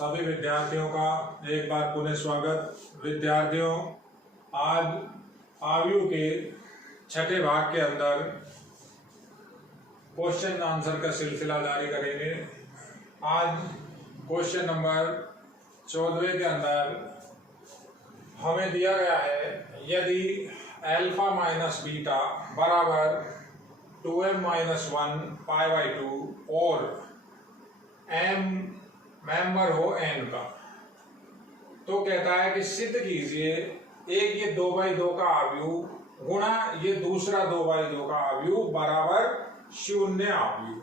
सभी विद्यार्थियों का एक बार पुनः स्वागत। विद्यार्थियों, आज आयु के छठे भाग के अंदर क्वेश्चन आंसर का सिलसिला जारी करेंगे। आज क्वेश्चन नंबर 14 के अंदर हमें दिया गया है, यदि अल्फा माइनस बीटा बराबर 2m माइनस 1 π/2 और m मेंबर हो n का, तो कहता है कि सिद्ध कीजिए एक ये 2/2 का अवयव गुणा ये दूसरा 2/2 का अवयव बराबर 0 अवयव।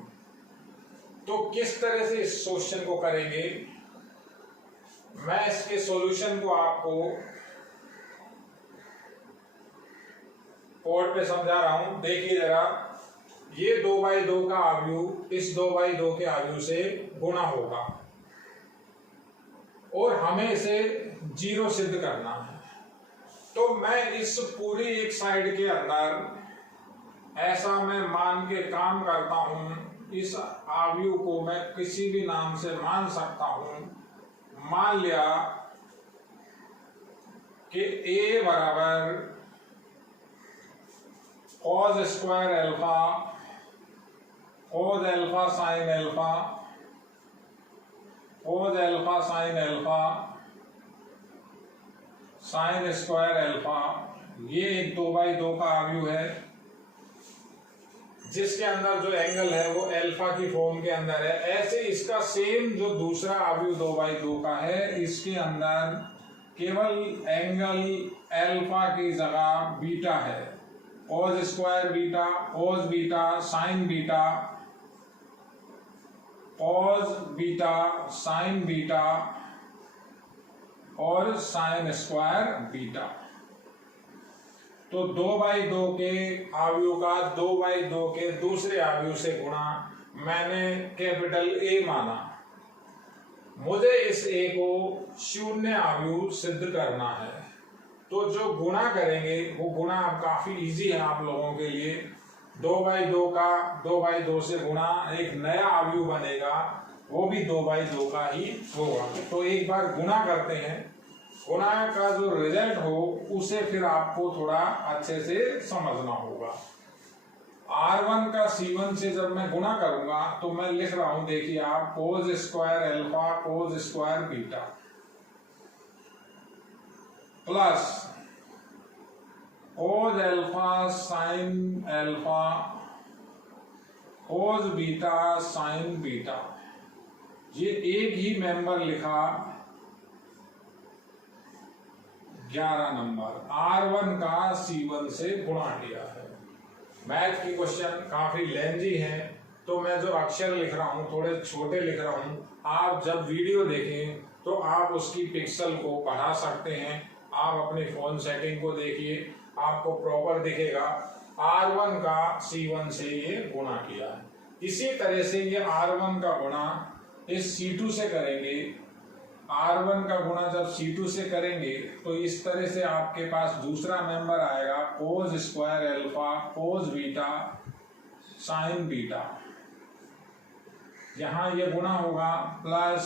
तो किस तरह से इस क्वेश्चन को करेंगे, मैं इसके सॉल्यूशन को आपको बोर्ड पे समझा रहा हूं। देखिए जरा, ये 2/2 का अवयव इस 2/2 के अवयव से गुणा होगा और हमें इसे 0 सिद्ध करना है। तो मैं इस पूरी एक साइड के अंदर ऐसा मैं मान के काम करता हूं, इस अवयव को मैं किसी भी नाम से मान सकता हूं। मान लिया कि a बराबर cos square alpha cos alpha sine alpha cos alpha sign alpha sine square alpha, ये एक 2/2 का अवयव है जिसके अंदर जो एंगल है वो अल्फा की फॉर्म के अंदर है। ऐसे इसका सेम जो दूसरा अवयव 2/2 का है, इसके अंदर केवल एंगल अल्फा की जगह बीटा है। cos square beta, cos beta, sine beta, cos beta, sine beta और साइन स्क्वायर बीटा। तो 2/2 के अवयव का 2/2 के दूसरे अवयव से गुणा, मैंने कैपिटल A माना। मुझे इस A को 0 अवयव सिद्ध करना है। तो जो गुणा करेंगे वो गुणा अब काफी इजी है आप लोगों के लिए। 2/2 का 2/2 से गुणा, एक नया अवयव बनेगा, वो भी 2/2 का ही होगा। तो एक बार गुणा करते हैं, गुणा का जो रिजल्ट हो उसे फिर आपको थोड़ा अच्छे से समझना होगा। R1 का C1 से जब मैं गुणा करूंगा तो मैं लिख रहा हूं, देखिए आप, cos square alpha cos square beta plus cos alpha sine alpha cos beta sine beta. ये एक ही मेंबर लिखा, 11 नंबर R1 का C1 से गुणा किया है। मैथ की क्वेश्चन काफी लेंथी है, तो मैं जो अक्षर लिख रहा हूं थोड़े छोटे लिख रहा हूं। आप जब वीडियो देखें तो आप उसकी पिक्सल को बढ़ा सकते हैं। आप अपने फोन सेटिंग को देखिए, आपको प्रॉपर दिखेगा। R1 का C1 से ये गुणा किया है। इसी तरह से ये R1 का गुणा इस C2 से करेंगे। R1 का गुणा जब C2 से करेंगे तो इस तरह से आपके पास दूसरा मेंबर आएगा, cos square alpha cos beta sine beta. यहां ये गुणा होगा plus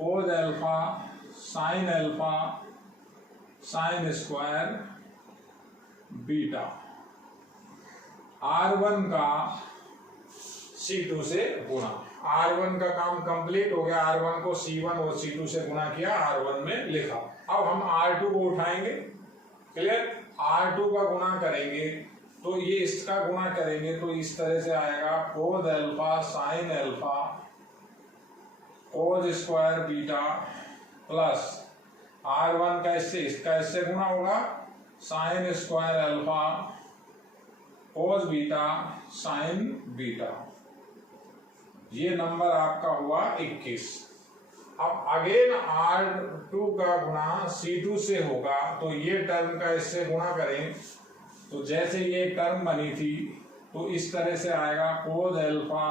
cos alpha sign alpha sine square beta. R1 का C2 से गुणा, R1 का काम कंप्लीट हो गया। R1 को C1 और C2 से गुणा किया, R1 में लिखा। अब हम R2 को उठाएंगे। क्लियर? R2 का गुणा करेंगे तो ये इसका गुणा करेंगे तो इस तरह से आएगा, cos alpha sine alpha cos square beta plus R1 का इससे गुणा होगा, sine square alpha cos beta sine beta. ये नंबर आपका हुआ 21। अब अगेन R2 का गुणा C2 से होगा, तो ये टर्म का इससे गुणा करें तो जैसे ये टर्म बनी थी तो इस तरह से आएगा, cos alpha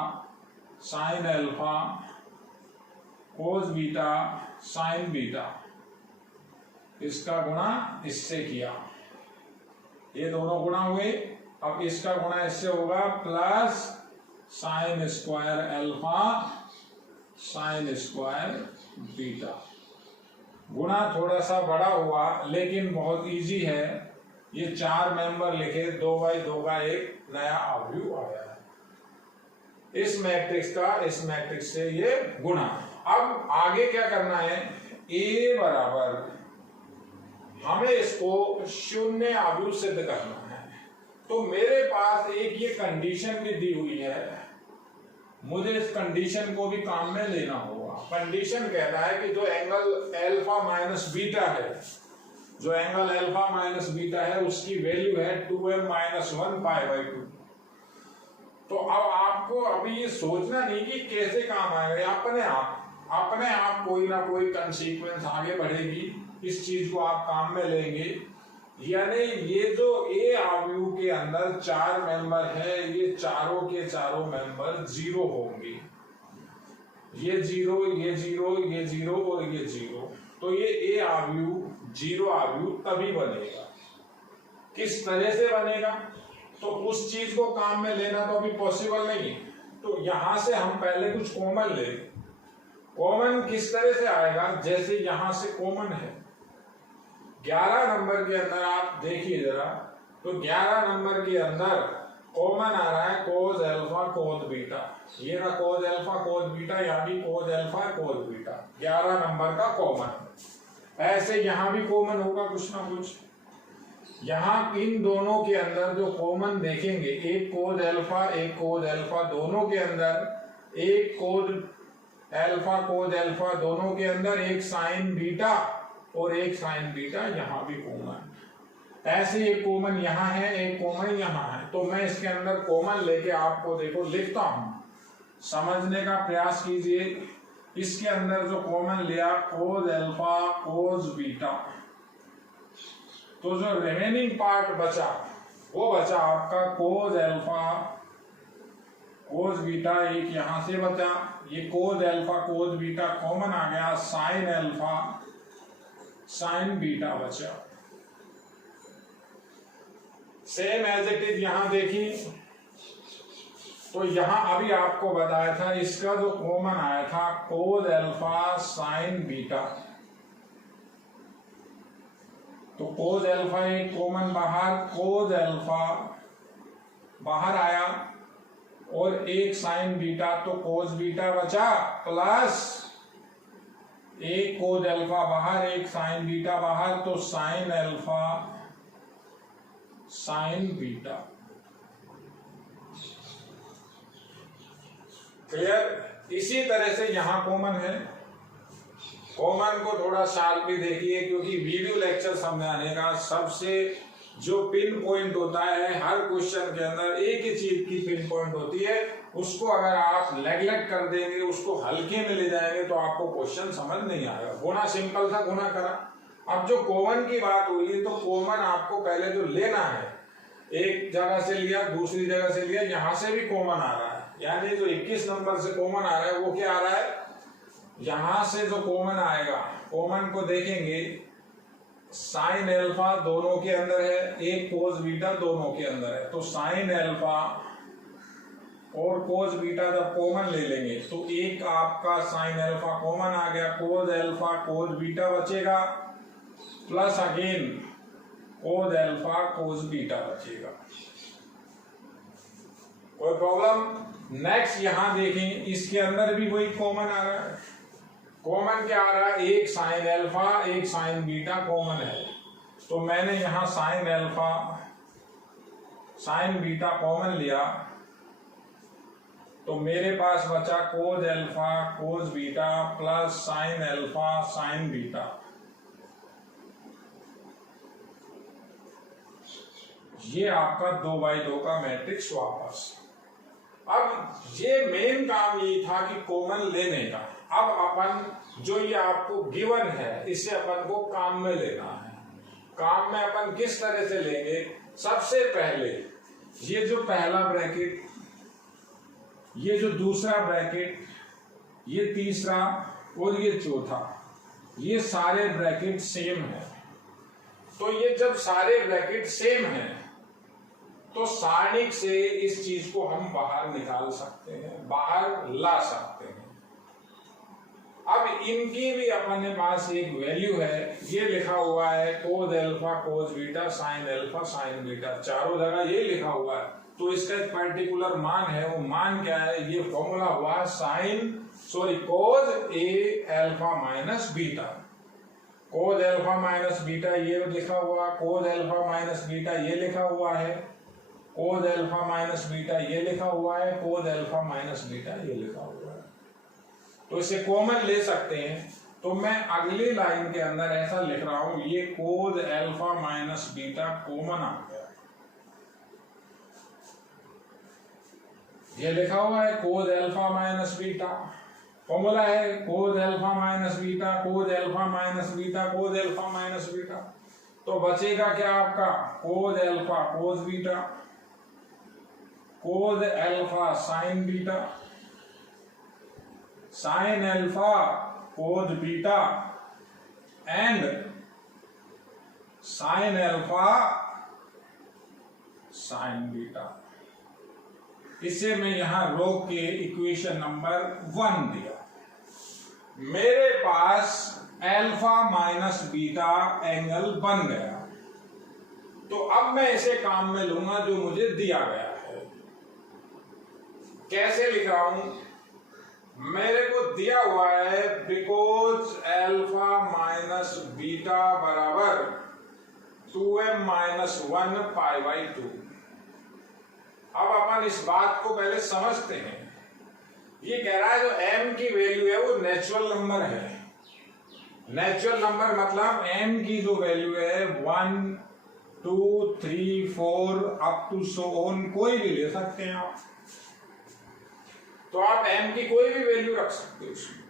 sine alpha cos beta sine beta. इसका गुणा इससे किया, ये दोनों गुणा हुए। अब इसका गुणा इससे होगा plus sine square alpha sine square beta. गुणा थोड़ा सा बड़ा हुआ लेकिन बहुत इजी है। ये 4 मेंबर लिखे, 2/2 का एक नया अवयव आया है इस मैट्रिक्स का, इस मैट्रिक्स से ये गुणा। अब आगे क्या करना है, a बराबर हमें इसको शून्य अवयव सिद्ध करना है। तो मेरे पास एक ये कंडीशन भी दी हुई है, मुझे इस कंडीशन को भी काम में लेना होगा। कंडीशन कहता है कि जो एंगल अल्फा माइनस बीटा है, जो एंगल अल्फा माइनस बीटा है उसकी वैल्यू है 2m-1 π/2। तो अब आपको अभी ये सोचना नहीं कि कैसे काम आएगा, अपने आप कोई ना कोई कंसीक्वेंस आगे बढ़ेगी, इस चीज को आप काम में लेंगे। यानी ये जो ए अवयव के अंदर 4 मेंबर है, ये चारों के चारों मेंबर 0 होंगे। ये 0, ये 0, ये 0 और ये 0। तो ये ए अवयव 0 अवयव तभी बनेगा। किस तरह से बनेगा, तो उस चीज को काम में लेना तो अभी पॉसिबल नहीं है। तो यहां से हम पहले कुछ कॉमन ले। कॉमन किस तरह से आएगा, जैसे यहां से कॉमन है 11 नंबर के अंदर, आप देखिए जरा, तो 11 नंबर के अंदर कॉमन आ रहा है कोज अल्फा कोज बीटा। ये ना कोज अल्फा कोज बीटा, यानी कोज अल्फा कोज बीटा 11 नंबर का कॉमन। ऐसे यहां भी कॉमन होगा कुछ ना कुछ। यहां इन दोनों के अंदर जो कॉमन देखेंगे, एक कोज अल्फा दोनों के अंदर, एक कोज अल्फा दोनों के अंदर, एक साइन बीटा और एक साइन बीटा यहां भी कॉमन। ऐसे एक कॉमन यहां है, एक कॉमन यहां है। तो मैं इसके अंदर कॉमन लेके आपको देखो लिखता हूं, समझने का प्रयास कीजिए। इसके अंदर जो कॉमन लिया कोज अल्फा कोज बीटा, तो जो रिमेनिंग पार्ट बचा वो बचा आपका कोज अल्फा कोज बीटा। एक यहां से बचा, ये कोज अल्फा कोज बीटा कॉमन आ गया, साइन अल्फा साइन बीटा बचा। सेम एज इट इज यहां देखिए, तो यहां अभी आपको बताया था इसका जो कॉमन आया था कोज अल्फा साइन बीटा। तो कोज अल्फा एक कॉमन बाहर, कोज अल्फा बाहर आया और एक साइन बीटा, तो कोज बीटा बचा प्लस एक कोज अल्फा बाहर, एक साइन बीटा बाहर, तो sign alpha sine beta. Clear. इसी तरह से यहां कॉमन है। कॉमन को थोड़ा शार्प भी देखिए, क्योंकि वीडियो लेक्चर समझाने का सबसे जो पिन पॉइंट होता है, हर क्वेश्चन के अंदर एक ही चीज की पिन पॉइंट होती है। उसको अगर आप नेग्लेक्ट कर देंगे, उसको हल्के में ले जाएंगे, तो आपको क्वेश्चन समझ नहीं आएगा। गुना सिंपल था, गुना करा। अब जो कॉमन की बात हुई है, तो कॉमन आपको पहले जो लेना है, एक जगह से लिया, दूसरी जगह से लिया, यहां से भी कॉमन आ रहा है। यानी जो 21 नंबर से कॉमन आ रहा है वो क्या आ रहा है, यहां से जो कॉमन आएगा, कॉमन को देखेंगे, साइन अल्फा दोनों के अंदर है, एक कोज बीटा दोनों के अंदर है। तो साइन अल्फा और कोज बीटा जब कॉमन ले लेंगे, तो एक आपका साइन अल्फा कॉमन आ गया, कोज अल्फा कोज बीटा बचेगा, प्लस अगेन कोज अल्फा कोज बीटा बचेगा। कोई प्रॉब्लम। नेक्स्ट यहां देखें, इसके अंदर भी वही कॉमन आ रहा है। कॉमन क्या आ रहा है, एक साइन अल्फा एक साइन बीटा कॉमन है। तो मैंने यहां sine alpha sine beta common लिया, तो मेरे पास बचा cos alpha cos beta plus sine alpha sine beta. ये आपका 2/2 का मैट्रिक्स वापस। अब ये मेन काम ये था कि कॉमन लेने का। अब अपन जो ये आपको गिवन है, इसे अपन को काम में लेना है। काम में अपन किस तरह से लेंगे, सबसे पहले ये जो पहला ब्रैकेट, ये जो दूसरा ब्रैकेट, ये तीसरा और ये चौथा, ये सारे ब्रैकेट सेम है। तो ये जब सारे ब्रैकेट सेम हैं, तो सारणिक से इस चीज को हम बाहर निकाल सकते हैं, बाहर ला सकते हैं। अब इनकी भी अपने पास एक वैल्यू है, ये लिखा हुआ है cos alpha cos beta sine alpha sine beta, चारों जगह ये लिखा हुआ है। तो इसका एक पर्टिकुलर मान है, वो मान क्या है, ये फॉर्मूला हुआ cos A alpha minus beta, cos alpha minus beta ये लिखा हुआ, कोस अल्फा माइनस बीटा ये लिखा हुआ है, कोस अल्फा माइनस बीटा ये लिखा हुआ है, कोस अल्फा माइनस बीटा ये लिखा हुआ है। तो इसे कॉमन ले सकते हैं। तो मैं अगली लाइन के अंदर ऐसा लिख रहा हूं, ये cos alpha minus beta common आ गया, ये लिखा हुआ है cos alpha minus beta, formula है cos alpha minus beta cos alpha minus beta cos alpha minus beta. तो बचेगा क्या आपका, cos alpha cos beta, cos alpha sine beta, sine alpha cos beta and sine alpha sine beta. इसे मैं यहां रोक के इक्वेशन नंबर 1 दिया। मेरे पास अल्फा माइनस बीटा एंगल बन गया। तो अब मैं इसे काम में लूंगा जो मुझे दिया गया है। कैसे लिख रहा हूं, मेरे को दिया हुआ है बिकॉज अल्फा माइनस बीटा बराबर 2m माइनस 1 पाई बाई 2। अब अपन इस बात को पहले समझते हैं। ये कह रहा है जो m की वैल्यू है वो नेचुरल नंबर है। नेचुरल नंबर मतलब m की जो वैल्यू है 1 2 3 4 अप टू सो ऑन, कोई भी ले सकते हैं आप। तो आप m की कोई भी वैल्यू रख सकते हो उसमें।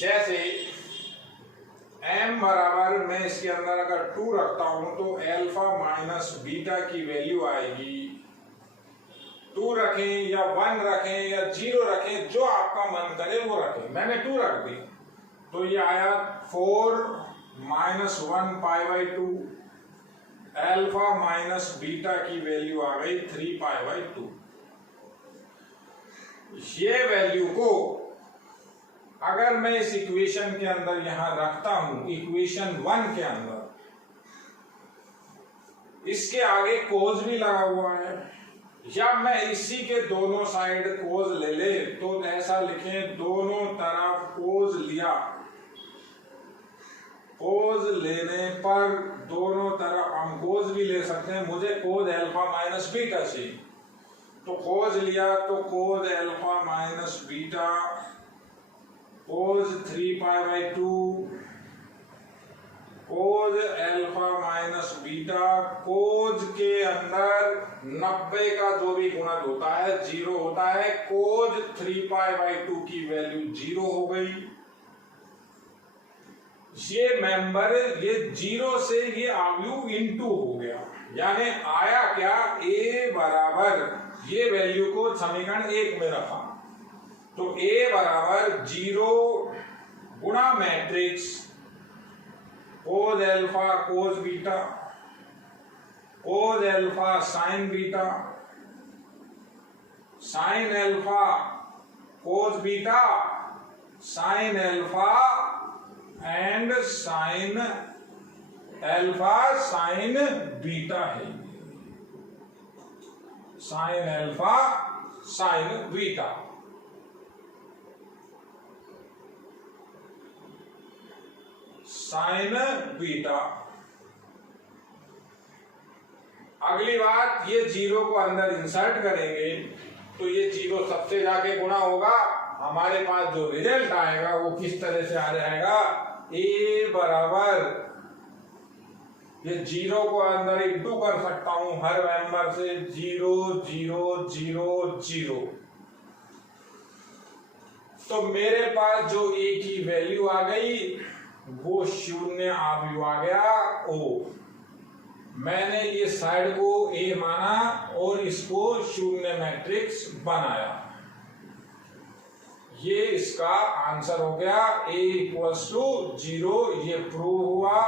जैसे m बराबर मैं इसके अंदर अगर 2 रखता हूं तो अल्फा माइनस बीटा की वैल्यू आएगी 2 रखें या 1 रखें या 0 रखें, जो आपका मन करे वो रखें। मैंने 2 रख दी तो ये आया 4 minus 1 pi by 2। Alpha minus beta की वैल्यू आ गई 3 पाई बाई 2। ये वैल्यू को अगर मैं इस इक्वेशन के अंदर यहां रखता हूं, इक्वेशन 1 के अंदर, इसके आगे कोस भी लगा हुआ है, या मैं इसी के दोनों साइड कोस ले ले तो ऐसा लिखें दोनों तरफ कोस लिया, कोस लेने पर दोनों तरफ हम कोस भी ले सकते हैं। मुझे कोस अल्फा माइनस बीटा चाहिए तो कोस लिया तो cos alpha minus beta cos 3 pi by 2 cos alpha minus beta. Cos के अंदर 90 का जो भी गुणज होता है 0 होता है। कोस 3 पाई बाई 2 की वैल्यू 0 हो गई। ये मेंबर ये 0 से ये आव्यूह इनटू हो गया, यानी आया क्या, a बराबर, ये वैल्यू को समीकरण 1 में रखा तो a बराबर 0 गुणा matrix cos alpha cos beta cos alpha sine beta sine alpha cos beta sine alpha and sine alpha sine beta है। Sine alpha sine beta. Sine beta. अगली बात, ये 0 को अंदर इंसर्ट करेंगे तो ये 0 सबसे जाके गुणा होगा। हमारे पास जो रिजल्ट आएगा वो किस तरह से आ जाएगा, a बराबर, ये 0 को अंदर इंटू कर सकता हूं हर मेंबर से, 0 0 0 0। तो मेरे पास जो a की वैल्यू आ गई वो 0 आव्यूह आ गया O। मैंने ये साइड को A माना और इसको 0 मैट्रिक्स बनाया। ये इसका आंसर हो गया, A इक्वल्स टू 0। ये प्रूव हुआ।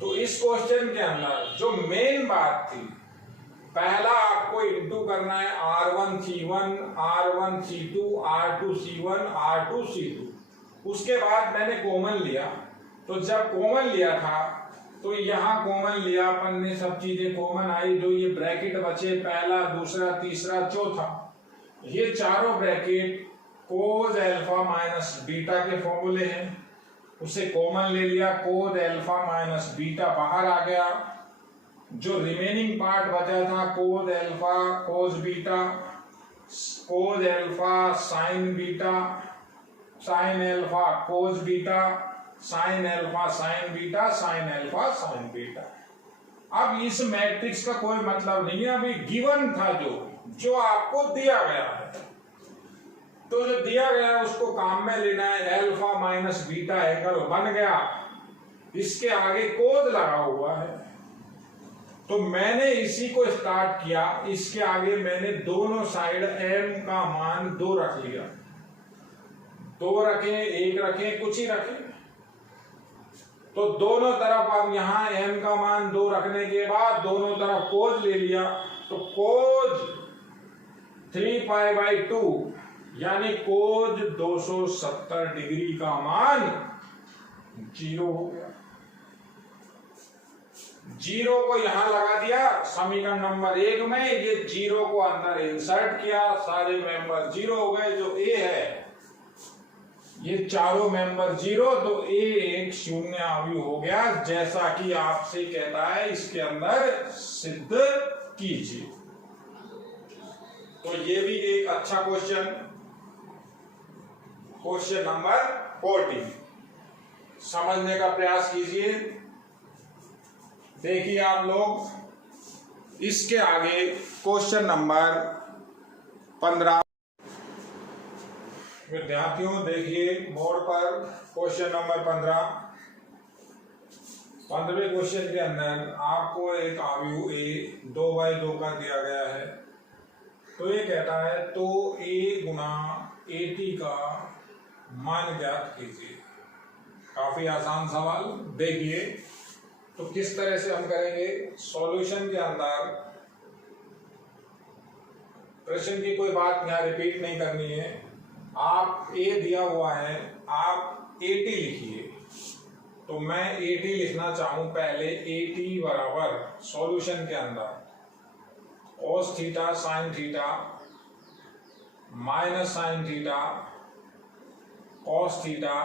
तो इस क्वेश्चन के अंदर जो मेन बात थी, पहला आपको इंटू करना है R1 C1, R1 C2, R2 C1, R2 C2। उसके बाद मैंने कॉमन लिया, तो जब कॉमन लिया था तो यहाँ कॉमन लिया अपन ने, सब चीजें कॉमन आई, जो ये ब्रैकेट बचे पहला, दूसरा, तीसरा, चौथा, ये चारों ब्रैकेट कोज अल्फा माइनस बीटा के फॉर्मूले हैं, उसे कॉमन ले लिया, कोज अल्फा माइनस बीटा बाहर आ गया, जो रिमेनिंग पार्ट बचा था cos alpha cos beta, cos alpha sine beta, sine alpha cos beta, sine alpha sine beta, sine alpha sine beta. अब इस मैट्रिक्स का कोई मतलब नहीं है, अभी गिवन था जो आपको दिया गया है, तो जो दिया गया है उसको काम में लेना है। अल्फा माइनस बीटा एकल बन गया, इसके आगे कोज लगा हुआ है, तो मैंने इसी को स्टार्ट किया, इसके आगे मैंने दोनों साइड m का मान 2 रख लिया, 2 रखे, 1 रखे, कुछ ही रखे, तो दोनों तरफ अब यहाँ m का मान 2 रखने के बाद दोनों तरफ कोज ले लिया, तो कोज 3π/2 यानी कोज 270 डिग्री का मान 0 हो गया। 0 को यहां लगा दिया समीकरण नंबर 1 में, ये 0 को अंदर इंसर्ट किया, सारे मेंबर 0 हो गए, जो a है ये चारों मेंबर 0, तो a एक शून्य अवयव हो गया, जैसा कि आपसे कहता है इसके अंदर सिद्ध कीजिए। तो ये भी एक अच्छा क्वेश्चन नंबर 14 समझने का प्रयास कीजिए। देखिए आप लोग इसके आगे क्वेश्चन नंबर 15। विद्यार्थियों देखिए बोर्ड पर क्वेश्चन नंबर 15वें क्वेश्चन के अंदर आपको एक अवयव a 2/2 का दिया गया है, तो ये कहता है तो a गुना at का मान ज्ञात कीजिए। काफी आसान सवाल। देखिए तो किस तरह से हम करेंगे, सॉल्यूशन के अंदर प्रश्न की कोई बात यहाँ रिपीट नहीं करनी है, आप a दिया हुआ है, आप at लिखिए, तो मैं at लिखना चाहूं पहले, at बराबर सॉल्यूशन के अंदर cos theta sine theta minus sine theta cos theta,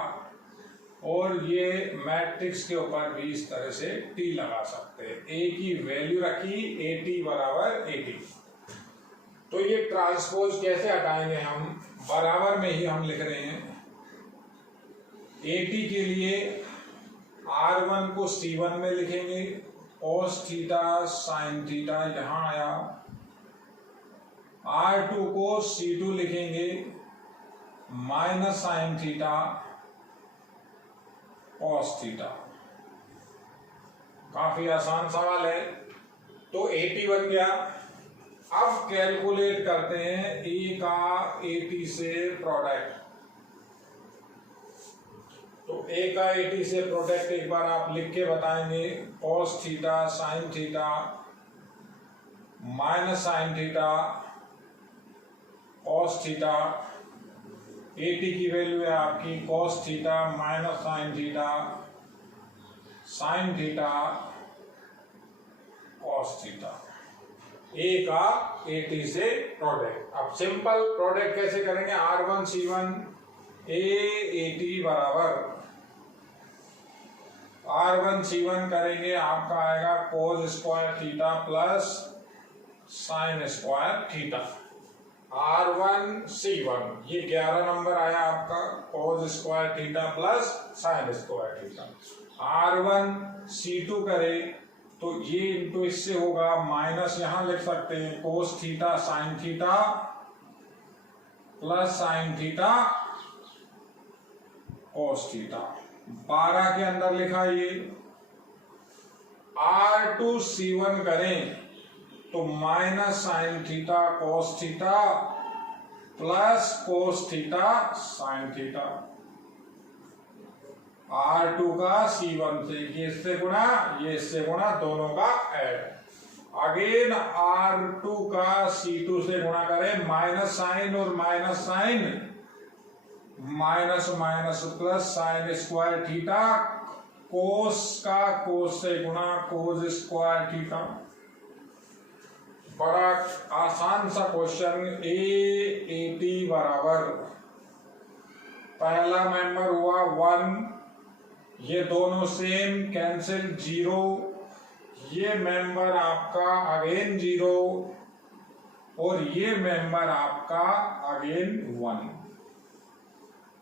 और ये मैट्रिक्स के ऊपर भी इस तरह से t लगा सकते हैं। a की वैल्यू रखी, at बराबर 80, तो ये ट्रांसपोज कैसे हटाएंगे हम, बराबर में ही हम लिख रहे हैं। at के लिए r1 को c1 में लिखेंगे, cos थीटा साइन थीटा यहां आया, r2 को c2 लिखेंगे, minus sine theta cos theta. काफी आसान सवाल है, तो 80 बन गया। अब कैलकुलेट करते हैं a का 80 से प्रोडक्ट, तो a का 80 से प्रोडक्ट एक बार आप लिख के बताएंगे, cos theta sine theta minus sine theta cos theta, 80 की वैल्यू है आपकी cos theta minus sine theta sine theta cos theta, a का 80 से प्रोडक्ट। अब सिंपल प्रोडक्ट कैसे करेंगे, r1 c1 a 80 बराबर r1 c1 करेंगे, आपका आएगा cos square theta plus sine square theta. r1 c1 ये 11 नंबर आया आपका, cos square theta plus sine square theta. r1 c2 करे तो ये इनटू इससे होगा, माइनस यहां लिख सकते हैं cos theta sine theta plus sine theta cos theta. 12 के अंदर लिखा ये, r2 c1 करें तो minus sine theta cos theta plus cos theta sine theta, r2 का c1 से, ये इससे गुणा ये इससे गुणा, दोनों का ऐड, अगेन R2 का C2 से गुणा करें, माइनस साइन और minus sine, minus minus plus sine square theta, cos का कोस से गुणा कोस स्क्वायर थीटा। बड़ा आसान सा क्वेश्चन। AT बराबर, पहला मेंबर हुआ 1, ये दोनों सेम, कैंसिल 0, ये मेंबर आपका अगेन 0 और ये मेंबर आपका अगेन 1।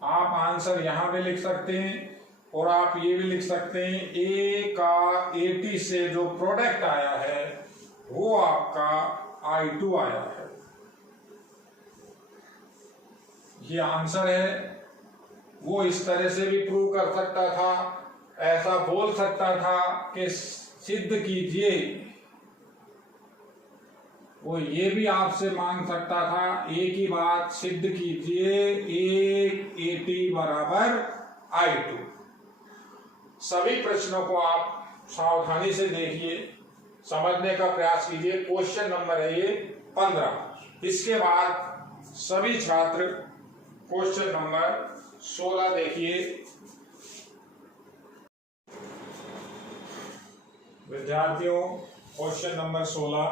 आप आंसर यहां पे लिख सकते हैं और आप ये भी लिख सकते हैं A का AT से जो प्रोडक्ट आया है वो आपका I2 आया है। ये आंसर है। वो इस तरह से भी प्रूव कर सकता था, ऐसा बोल सकता था कि सिद्ध कीजिए, वो ये भी आपसे मांग सकता था एक ही बात, सिद्ध कीजिए AT बराबर I2। सभी प्रश्नों को आप सावधानी से देखिए, समझने का प्रयास कीजिए। क्वेश्चन नंबर है ये 15। इसके बाद सभी छात्र क्वेश्चन नंबर 16 देखिए। विद्यार्थियों, क्वेश्चन नंबर 16,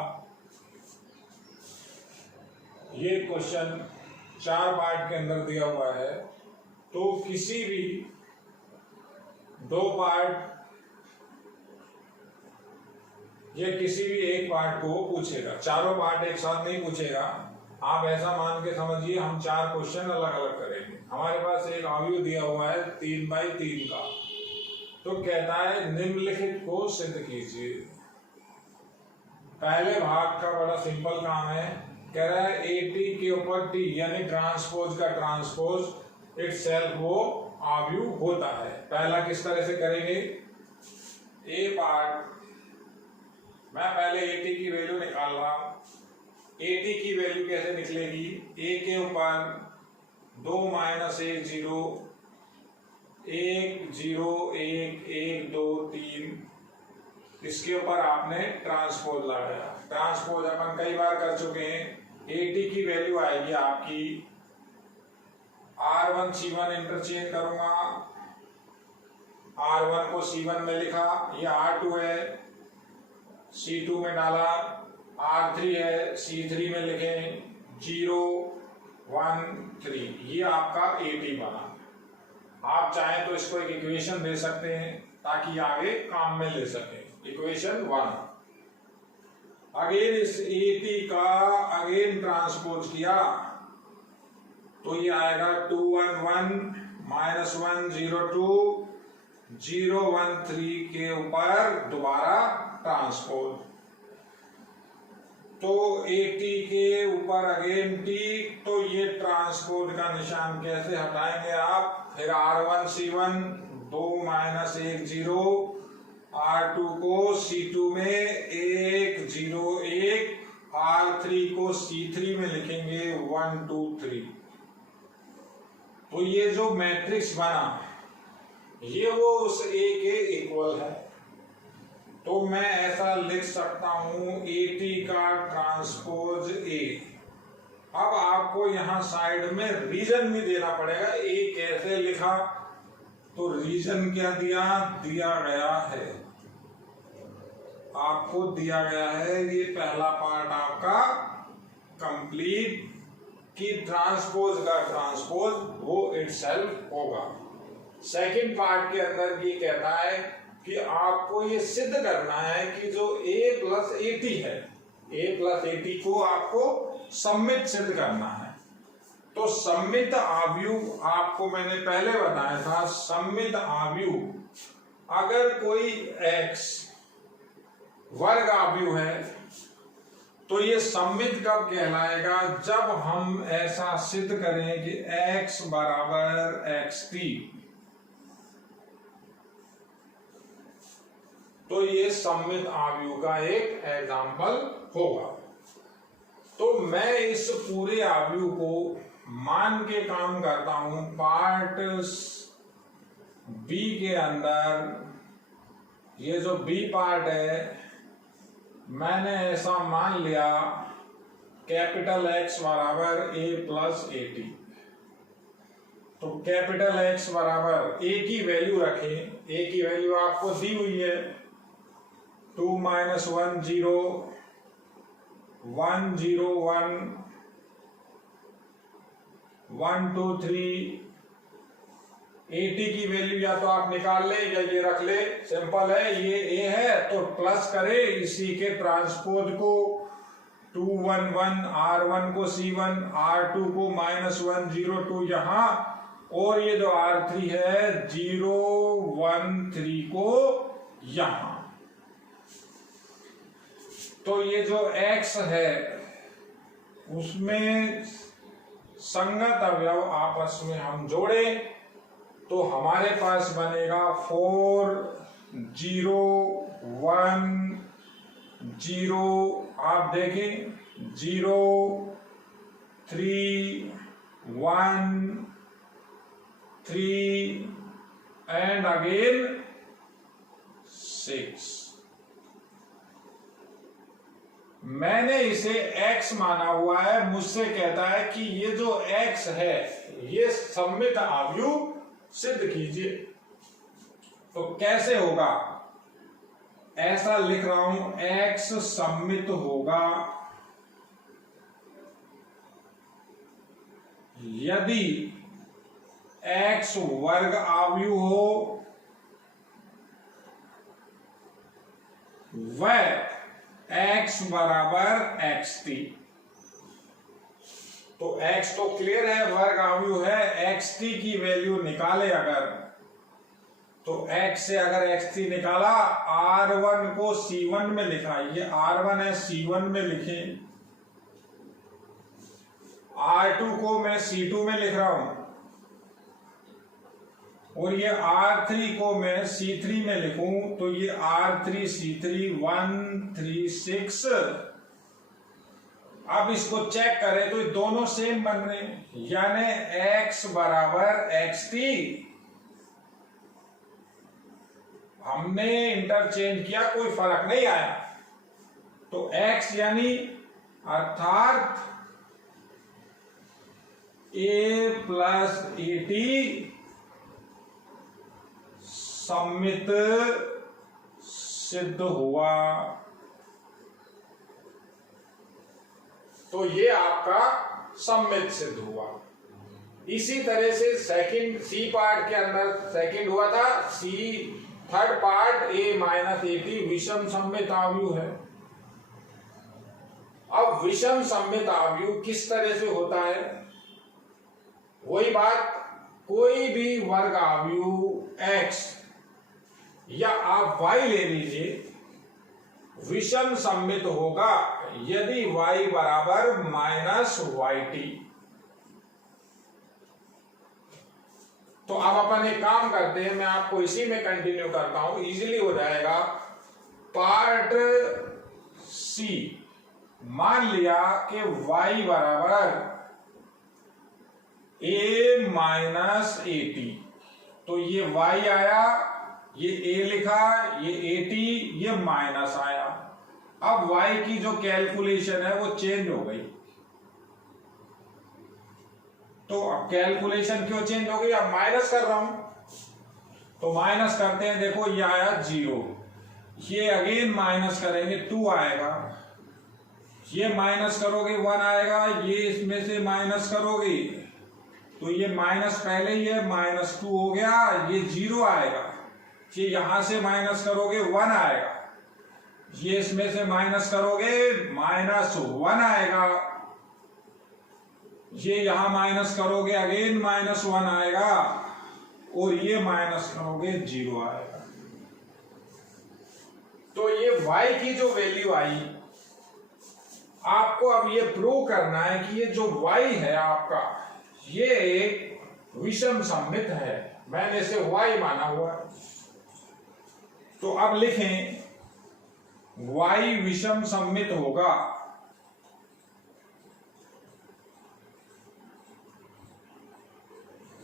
ये क्वेश्चन 4 पार्ट के अंदर दिया हुआ है। तो किसी भी 2 पार्ट ये किसी भी एक पार्ट को पूछेगा, चारों पार्ट एक साथ नहीं पूछेगा। आप ऐसा मान के समझिए हम 4 क्वेश्चन अलग अलग करेंगे। हमारे पास एक अवयव दिया हुआ है 3/3 का, तो कहता है निम्नलिखित को सिद्ध कीजिए। पहले भाग का बड़ा सिंपल काम है, कह रहा है AT के ऊपर T यानी ट्रांसपोज का ट्रांसपोज इटसेल्फ वो अवयव होता है। पहला किस तरह से करेंगे, A पार्ट, मैं पहले AT की वैल्यू निकाल रहा हूं। AT की वैल्यू कैसे निकलेगी, A के ऊपर 2 - 1 0 1 0 1 1 2 3, इसके ऊपर आपने ट्रांसपोज लगाया। ट्रांसपोज अपन कई बार कर चुके हैं। AT की वैल्यू आएगी आपकी, R1 C1 इंटरचेंज करूंगा, R1 को C1 में लिखा, ये R2 है, C2 में डाला, R3 है, C3 में लिखें 0 1 3, ये आपका AT बना। आप चाहें तो इसको एक इक्वेशन दे सकते हैं ताकि आगे काम में ले सकें। इक्वेशन 1, अगेन इस AT का अगेन ट्रांसपोज किया तो ये आएगा 2 1 1 -1 0 2 0 1 3 के ऊपर दोबारा ट्रांसपोज। तो AT के ऊपर अगेन T, तो ये ट्रांसपोज का निशान कैसे हटाएंगे आप, फिर R1 C1 2 - 1 0, R2 को C2 में 1 0 1, R3 को C3 में लिखेंगे 1 2 3। तो ये जो मैट्रिक्स बना ये वो उस A के इक्वल है। तो मैं ऐसा लिख सकता हूं AT का ट्रांसपोज A। अब आपको यहां साइड में रीजन भी देना पड़ेगा। A कैसे लिखा, तो रीजन क्या दिया गया है, आपको दिया गया है ये पहला पार्ट आपका कंप्लीट, कि ट्रांसपोज का ट्रांसपोज वो इटसेल्फ होगा। सेकंड पार्ट के अंदर ये कहता है कि आपको ये सिद्ध करना है कि जो A + AT है, A + AT को आपको सम्मित सिद्ध करना है। तो सम्मित आव्यूह आपको मैंने पहले बताया था, सम्मित आव्यूह अगर कोई x वर्ग आव्यूह है तो ये सम्मित कब कहलाएगा, जब हम ऐसा सिद्ध करें कि x बराबर xt, तो ये सम्मित आव्यूह का एक एग्जाम्पल होगा। तो मैं इस पूरे आव्यूह को मान के काम करता हूं। पार्ट B के अंदर ये जो B पार्ट है मैंने ऐसा मान लिया कैपिटल X बराबर a प्लस ए टी। तो कैपिटल X बराबर a की वैल्यू रखें, a की वैल्यू आपको दी हुई है 2 - 1 0 1 0 1 1 2 3। एटी की वैल्यू या तो आप निकाल ले या ये रख ले, सिंपल है। ये ए है तो प्लस करे इसी के ट्रांसपोज को 2 1 1, R1 को C1, R2 को -1 0 2 यहां, और ये जो R3 है 0 1 3 को यहां। तो ये जो X है उसमें संगत अवयव आपस में हम जोड़े तो हमारे पास बनेगा 4 0 1 0। आप देखें 0 3 1 3 एंड अगेन 6। मैंने इसे x माना हुआ है, मुझसे कहता है कि ये जो x है ये सममित आव्यूह सिद्ध कीजिए। तो कैसे होगा, ऐसा लिख रहा हूं, x सममित होगा यदि x वर्ग आव्यूह हो व x बराबर xt। तो x तो क्लियर है, वर्ग आव्यूह है, xt की वैल्यू निकाले अगर, तो x से अगर xt निकाला, R1 को C1 में लिखा, ये R1 है C1 में लिखे, R2 को मैं C2 में लिख रहा हूं, और ये R3 को मैं C3 में लिखूं, तो ये R3 C3 1 3 6। अब इसको चेक करें तो ये दोनों सेम बन रहे हैं, यानी x बराबर xt। हमने इंटरचेंज किया, कोई फर्क नहीं आया। तो x यानी अर्थात a प्लस ए टी सममित सिद्ध हुआ। तो ये आपका सममित सिद्ध हुआ। इसी तरह से सेकंड सी पार्ट के अंदर सेकंड हुआ था, C third part a minus A T विषम सममित आव्यूह है। अब विषम सममित आव्यूह किस तरह से होता है, वही बात, कोई भी वर्ग आव्यूह x या आप y ले लीजिए, विषम सममित होगा यदि y बराबर -yt। तो अब अपन एक काम करते हैं, मैं आपको इसी में कंटिन्यू करता हूं, इजीली हो जाएगा। पार्ट सी, मान लिया कि y बराबर a माइनस ए टी, तो ये y आया, ये a लिखा, ये ए टी, ये माइनस आया। अब y की जो कैलकुलेशन है वो चेंज हो गई। तो अब कैलकुलेशन क्यों चेंज हो गई, अब माइनस कर रहा हूं, तो माइनस करते हैं, देखो ये आया 0, ये अगेन माइनस करेंगे 2 आएगा, ये माइनस करोगे 1 आएगा, ये इसमें से माइनस करोगे तो ये माइनस पहले ही है, -2 हो गया, ये 0 आएगा, ये यहां से माइनस करोगे 1 आएगा, ये इसमें से माइनस करोगे -1 आएगा, ये यहां माइनस करोगे अगेन -1 आएगा, और ये माइनस करोगे 0 आएगा। तो ये y की जो वैल्यू आई, आपको अब ये प्रूव करना है कि ये जो y है आपका, ये एक विषम सममित है, मैंने इसे y माना हुआ है। तो अब लिखें y विषम सममित होगा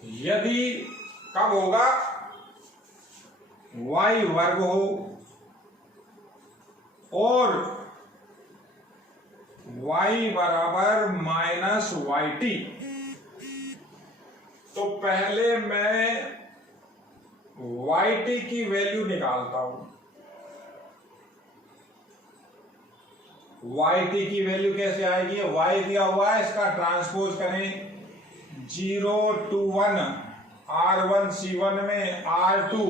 यदि, कब होगा, y वर्ग हो और y बराबर माइनस वाई टी। तो पहले मैं वाई टी की वैल्यू निकालता हूं। वाई टी की वैल्यू कैसे आएगी? y दिया हुआ है, इसका ट्रांसपोज करें 0 to 1, R1 C1 में, R2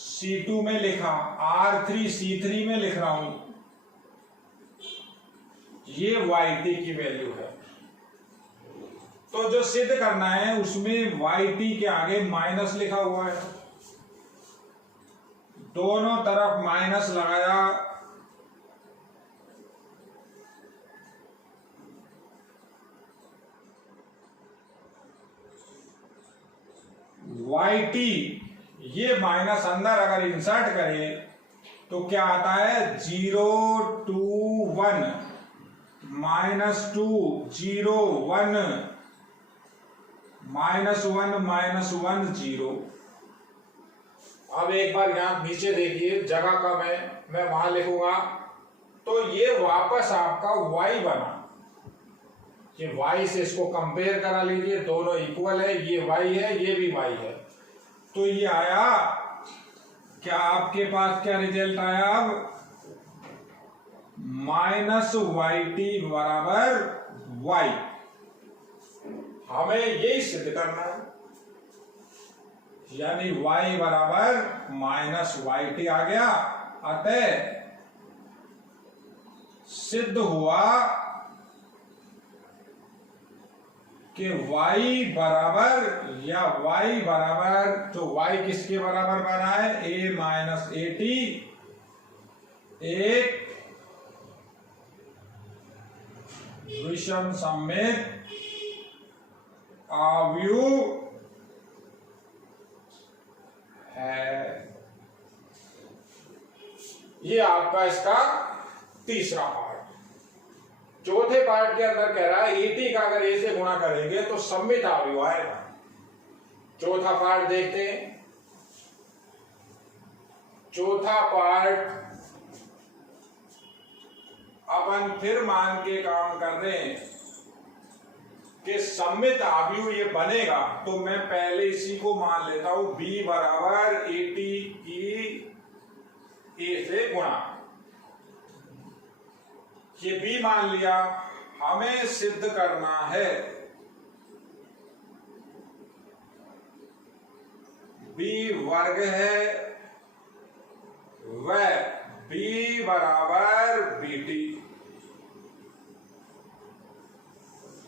C2 में लिखा, R3 C3 में लिख रहा हूं। ये वाई टी की वैल्यू है। तो जो सिद्ध करना है उसमें वाई टी के आगे माइनस लिखा हुआ है, दोनों तरफ माइनस लगाया। वाई टी, ये माइनस अंदर अगर इंसर्ट करें तो क्या आता है? 0 to 1, -2 0 1 -1 0। अब एक बार यहां नीचे देखिए, जगह कम है, मैं वहां लिखूंगा। तो ये वापस आपका y बना। ये y से इसको कंपेयर करा लीजिए, दोनों इक्वल है, ये y है, ये भी y है। तो ये आया क्या? आपके पास क्या रिजल्ट आया? अब माइनस वाई टी बराबर y। हमें यही सिद्ध करना है, यानी y बराबर माइनस वाई टी आ गया। अतः सिद्ध हुआ कि y बराबर, या y बराबर, तो y किसके बराबर बना है? a माइनस ए टी, एक विषम सममित अवयव है। ये आपका इसका तीसरा पार्ट। चौथे पार्ट के अंदर कह रहा है एटी का अगर ए से गुणा करेंगे तो सममित अवयव आएगा। चौथा पार्ट देखते हैं। चौथा पार्ट अपन फिर मान के काम कर रहे हैं कि सममित अवयव ये बनेगा। तो मैं पहले इसी को मान लेता हूं, b बराबर ए टी की ए से गुणा। ये b मान लिया। हमें सिद्ध करना है b वर्ग है व b बराबर बी टी,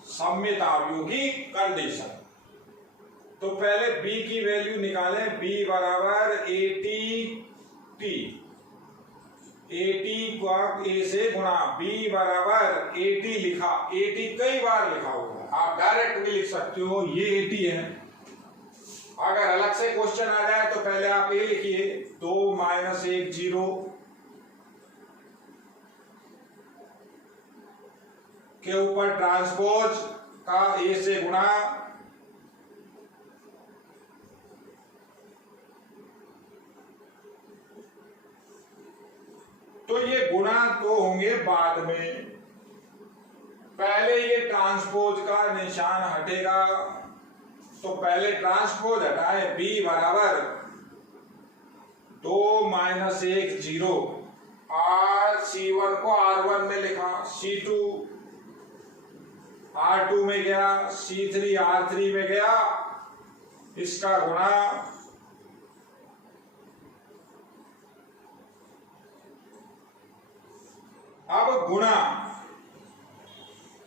सममित अवयव की कंडीशन। तो पहले b की वैल्यू निकालें, b बराबर ए टी, ए टी को ए से गुणा, b बराबर ए टी लिखा, ए टी कई बार लिखा हुआ है, आप डायरेक्ट भी लिख सकते हो, ये ए टी है। अगर अलग से क्वेश्चन आ जाए तो पहले आप ये लिखिए 2 - 1 0 के ऊपर ट्रांसपोज का ए से गुणा, तो ये गुणा तो होंगे बाद में, पहले ये ट्रांसपोज का निशान हटेगा। तो पहले ट्रांसपोज हटाए, b बराबर 2 - 1 0, C1 को R1 में लिखा, C2 R2 में गया, C3 R3 में गया, इसका गुणा, अब गुणा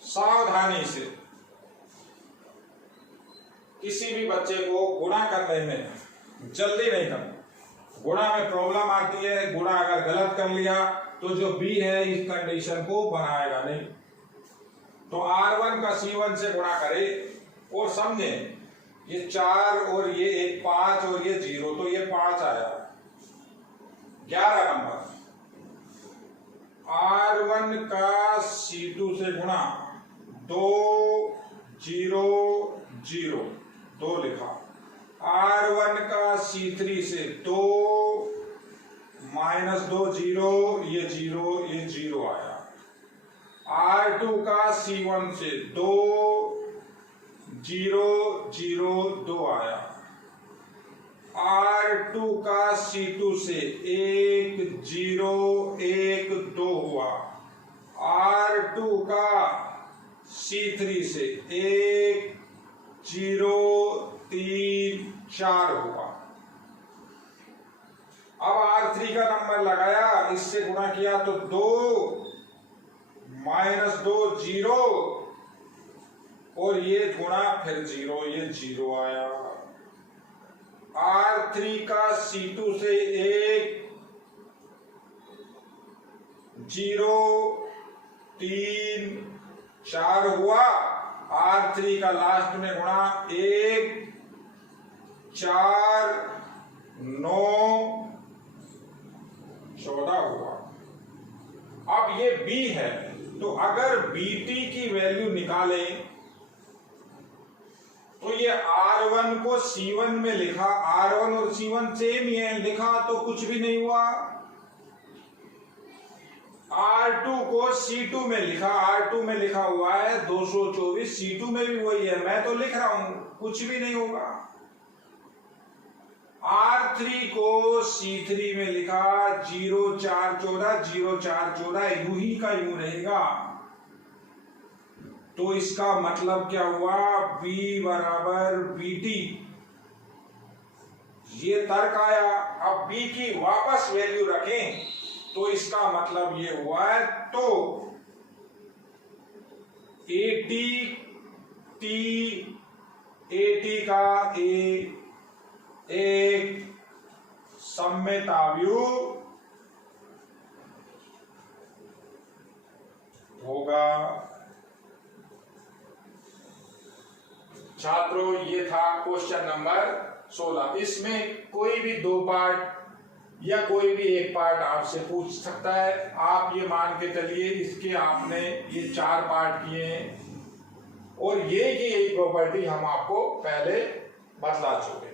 सावधानी से। किसी भी बच्चे को गुणा करने में जल्दी नहीं करना, गुणा में प्रॉब्लम आती है। गुणा अगर गलत कर लिया तो जो b है इस कंडीशन को बनाएगा नहीं। तो R1 का C1 से गुणा करे और समझे, ये 4 और ये 1 5 और ये 0, तो ये 5 आया। 11 नंबर R1 का C2 से गुणा, 2 0 0 2 लिखा। R1 का C3 से 2 - 2 0, ये 0 ये 0 आया। R2 का C1 से 2 0 0 2 आया, R2 का C2 से 1 0 1 2 हुआ, R2 का C3 से 1 0 3 4 हुआ। अब R3 का नंबर लगाया, इससे गुणा किया तो 2 -2 0 और ये गुणा फिर 0, ये 0 आया। R3 का C2 से 1 0 3 4 हुआ, R3 का लास्ट में गुणा 1 4 9 14 हुआ। अब ये B है, तो अगर BT की वैल्यू निकालें तो ये R1 को C1 में लिखा, R1 और C1 सेम ही है, लिखा तो कुछ भी नहीं हुआ। R2 को C2 में लिखा, R2 में लिखा हुआ है 224, C2 में भी वही है, मैं तो लिख रहा हूं, कुछ भी नहीं होगा। R3 को C3 में लिखा 0 4 14 0 4 14, यूं ही का यूं रहेगा। तो इसका मतलब क्या हुआ, B बराबर BT, ये तर्क आया। अब B की वापस वैल्यू रखें तो इसका मतलब ये हुआ है, तो AT का एक सममित अवयव होगा। छात्रों, ये था क्वेश्चन नंबर 16। इसमें कोई भी 2 पार्ट या कोई भी एक पार्ट आपसे पूछ सकता है। आप ये मान के चलिए इसके आपने ये 4 पार्ट किए हैं और ये की यही प्रॉपर्टी हम आपको पहले बतला चुके।